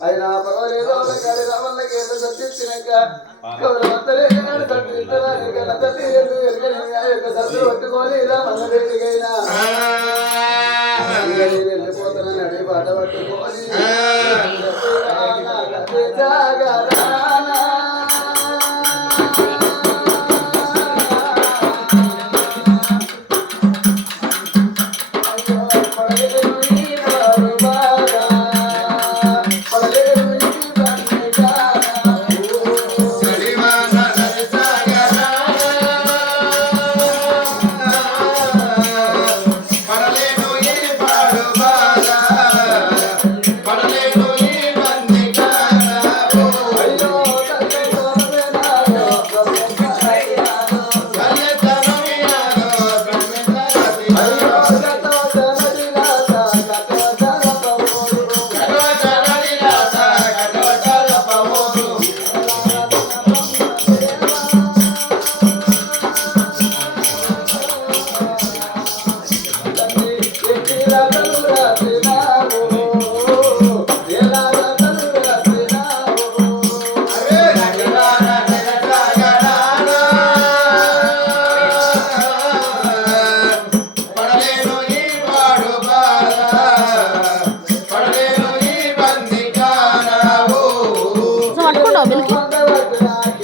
అయినా పర్వాలేదు వాళ్ళకి రావాళ్ళకి ఏదో సత్తిచ్చినాక గౌరవంతరే సత్తులు పట్టుకొని రామన్న దగ్గరికైనా వెళ్ళిపోతానని అడిగి పాట పట్టుకొని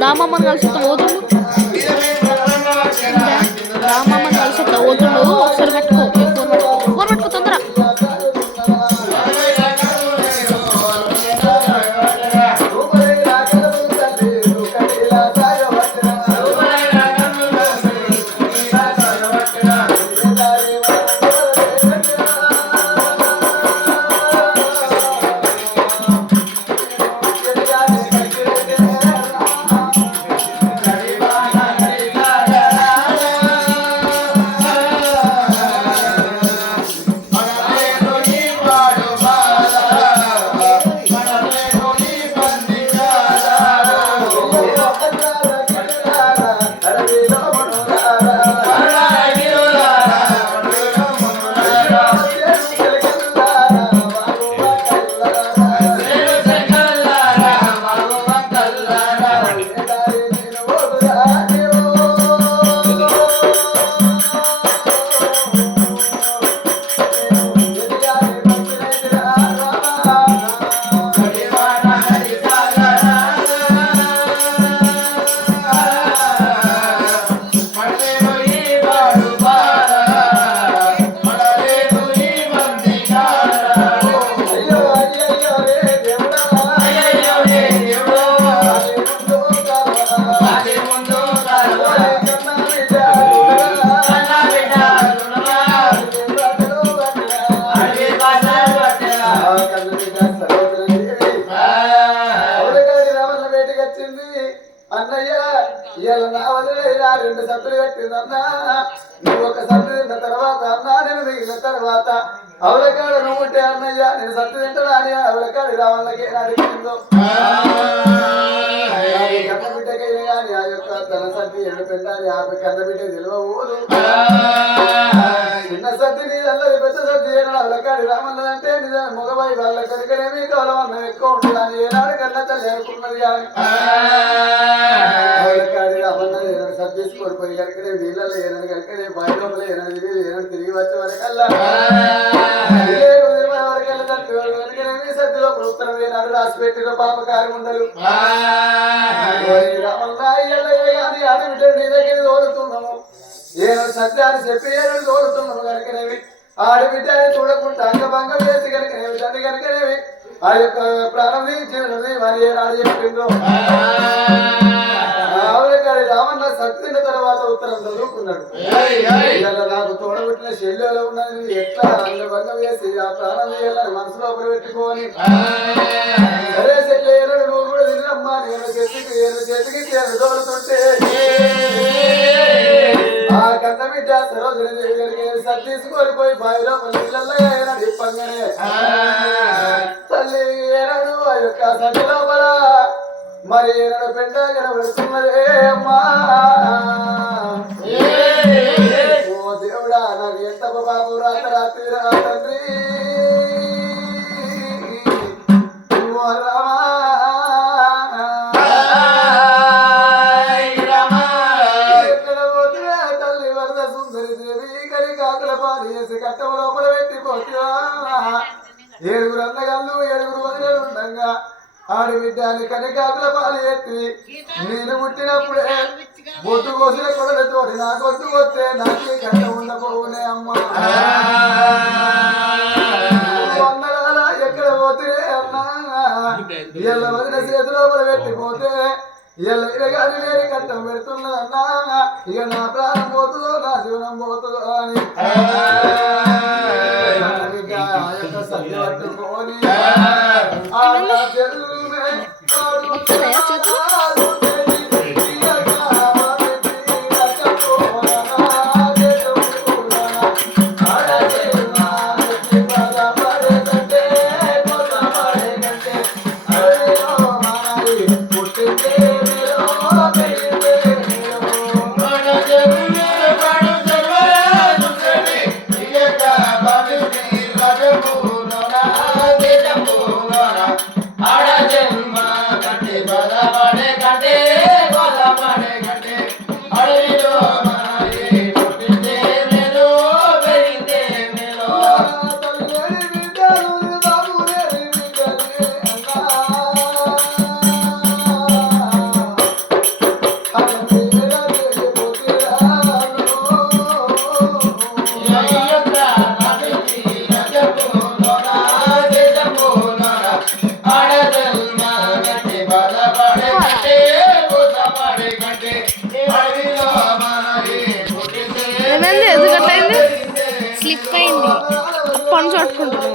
రామమ్మని కలిసి పోతుండు రామమ్మని కలిసి పోతుండు ఒకసారి పట్టుకో ఫోన్ పట్టుకో తొందర అన్నయ్య ఇలా నా వదిలేదా 2 సత్తులు కట్టిందన్నా నువ్వు ఒక సత్తు తిన్న తర్వాత అన్నా నేను మిగిలిన తర్వాత అవలకాడ నువ్వు ఉంటే అన్నయ్య నేను సత్తు తింటాడా అని అవలకాడి రావాలకే అడిగిందో కన్న బిడ్డకైనా కానీ ఆ యొక్క తన సత్తి ఎండు పెండాలి ఆ కన్న బిడ్డ తెలియబోదు చిన్న సత్తి మీద అల్లది పెద్ద సత్తి ఏనాడు అవలకాడి రామన్నదంటే నిజం మగవాయి వాళ్ళ కనుకనేమి గౌరవం ఎక్కువ ఉంటుంది అని ఏనాడు కన్నా తల్లి అనుకున్నది కానీ అవలకాడి రామన్నది ఏనాడు సత్తి తీసుకొని పోయి కనుకనే నీళ్ళలో ఏనాడు కనుకనే బాయి లోపల ఏనాడు తిరిగి వచ్చే వరకల్లా కనుకనేమి సత్తిలో ఉత్తరం ఏనాడు రాసి పెట్టిన పాపకారి ఉండలు ఆడబిడ్డ నీ దగ్గర తోలుతున్నాము ఏదో సత్యాన్ని చెప్పి ఏదో తోలుతున్నాము కనుకనేవి ఆడబిడ్డని చూడకుండా అంగభంగం వేసి కనుకనేవి తండ్రి కనుకనేవి ఆ యొక్క ప్రాణం తీర్చినది మరి ఏనాడు చెప్పిందో ఆవిడకాడి రామన్న సత్తిన తర్వాత ఉత్తరం చదువుకున్నాడు ఇలా నాకు తోడబుట్టిన శల్యంలో ఉన్నది ఎట్లా అంగభంగం వేసి ఆ ప్రాణం తీయాలని మనసులో పెట్టుకొని సరే శల్య నువ్వు కూడా తినమ్మా నేను చేతికి తోలుతుంటే ఆ కన్న బిడ్డ సరోజని దేవి గారికి సత్తీసుకొని పోయి బావిలో నీళ్ళల్లో ఇప్పంగానే తల్లి ఏనాడు ఆ యొక్క సత్తి లోపల మరి ఏనాడు పెంట కనబడుతున్నదే అమ్మా ఓ దేవుడా నాకు ఎంత బాబు రాత్రి తండ్రి సుందరి దేవి కడి కాకుల పాలు వేసి కట్టం లోపల పెట్టిపోతా 7 అన్నగాళ్ళు 7 వదిలేలు ఉండగా ఆడబిడ్డాన్ని కనికాకుల పాలు ఎత్తి నేను పుట్టినప్పుడే బొట్టు కోసిన కొడలతో నా గొట్టు కొట్టే నాకే కట్ట ఉండబోనే అమ్మ అన్నగాల ఎక్కడ పోతే అన్నా ఎల్ల వదిన చేతిలో పెట్టిపోతే ఎల్ల ఇరగాని లేని కట్టం పెడుతున్నా ఇక నా ప్రాణం పోతుందో నా జీవనం పోతుందో అని సత్య పట్టుకొని స్లిప్ అయింది పని చట్టుకుంటున్నాం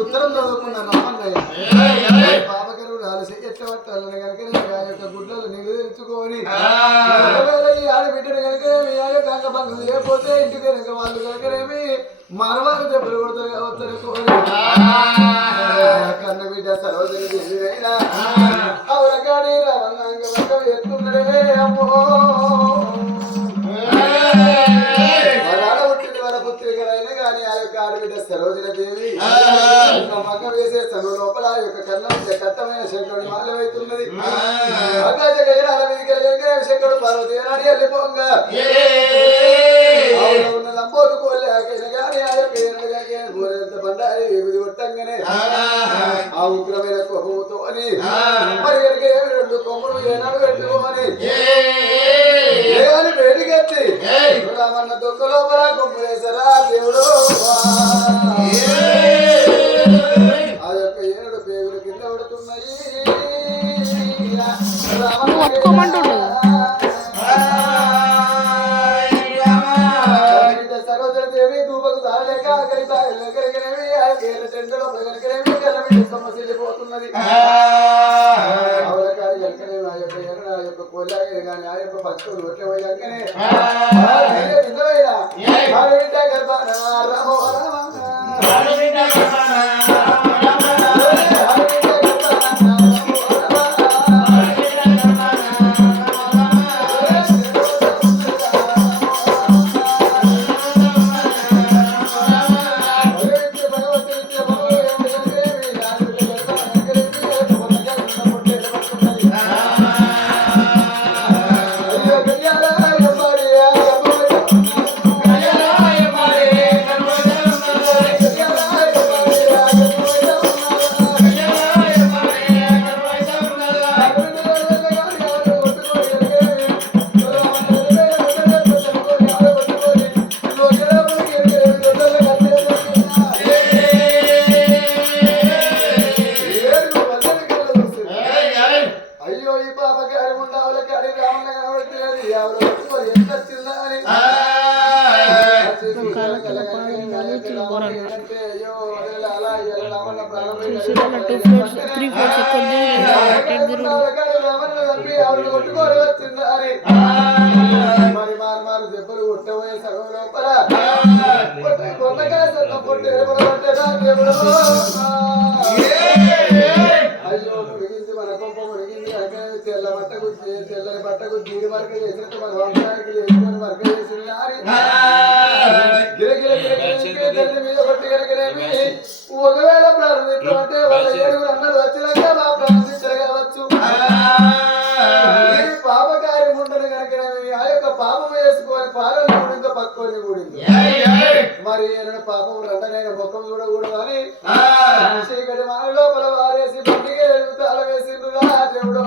ఉత్తరం చదువుకున్న రామన్నయ్య పాపకరు రాలు ఎట్ల పట్టాలని కనుక గుడ్డలు నీళ్ళు తెచ్చుకొని ఆడబిడ్డను కనుకనేమి గంగ బంధువులు లేకపోతే ఇంటికి కనుక వాళ్ళు కనుకనేమి మరవాళ్ళు దెబ్బలు కొడతారు కావచ్చు కన్న బిడ్డ సరోజని దేవిరైనా అవులగాడి రావణంగ ఎత్తున్నాడే అమ్మో పుత్రికలైనా కానీ ఆ యొక్క ఆడబిడ్డ సరోజన దేవి మగ వేసే చదువు లోపల ఆ యొక్క కన్నం కట్టమైన శంకరుడి మాలవైతున్నది ఆకాశ గగనాల మీదకి శంకరుడు పార్వతి నాడి వెళ్ళిపోగా ఉన్న లంబోటు కోలేకైనా కానీ ఆ యొక్క బండారి ఎగుది కొట్టంగానే ఆ ఉగ్రమైన కోపముతో అని మరి రెండు కొమ్ములు ఏనాడు పెట్టుకోమని వేడిగట్టి రామన్న దొక్క లోపల కొమ్ములేసరా దేవుడు ఆ యొక్క 7 పేగులు కింద పడుతున్నాయి సరోజన దేవి దూపకు తాగలేక టెండలో సమస్యపోతున్నది అవలకాడి ఎక్కడే నా యొక్క కోలాగే కానీ ఆ యొక్క పక్షులు ఒట్లే పోయాకనే Three floors. దేవుడు అయ్యో మునిగింది మన కొంప మునిగింది కనుక తెల్లని బట్టకు జీడి మరక చేసినట్టు మన వంశానికి లేచుకొని మరక చేసింది తల్లి మీద కొట్టి కనుకనేమి ఒకవేళ ప్రారంభించమంటే వాళ్ళ 7 అన్నలు వచ్చినాక మా ప్రారంభించరు కావచ్చు పాపకార్యం ఉండదు కనుకనేమి ఆ యొక్క పాపం వేసుకొని పాలన కూడిందో పక్కోని కూడింది మరి ఏమైనా పాపం రెండనైనా ముఖం చూడకూడదు అని చీకటి మన లోపల వారేసి బండికి తాళ వేసిండ్రుగా దేవుడు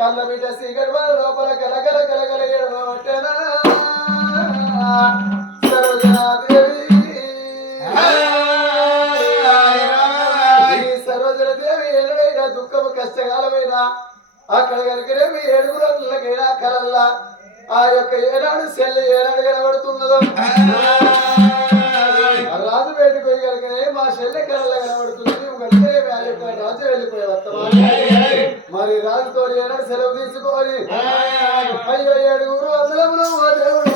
కళ్ళ బిడ్డ చీకటి మన లోపల కలకల కలకల ఏడవటేనా సరోజనాదేవి ఈ సరోజనదేవి ఏడైనా దుఃఖము కష్టకాలమైన అక్కడ కనుకనేమి 7 రోజులకైనా కలల్లా ఆ యొక్క ఏనాడు సెల్లి ఏనాడు కనబడుతున్నదో రాజు బయటకు పోయి కనుకనే మా చెల్లె కళ కనబడుతుంది కనుకనే ఆ యొక్క రాజు వెళ్ళిపోయే వర్తమానం మరి రాజుతో ఏనాడు సెలవు తీసుకొని అయ్యో 7 రోజులలో దేవుడు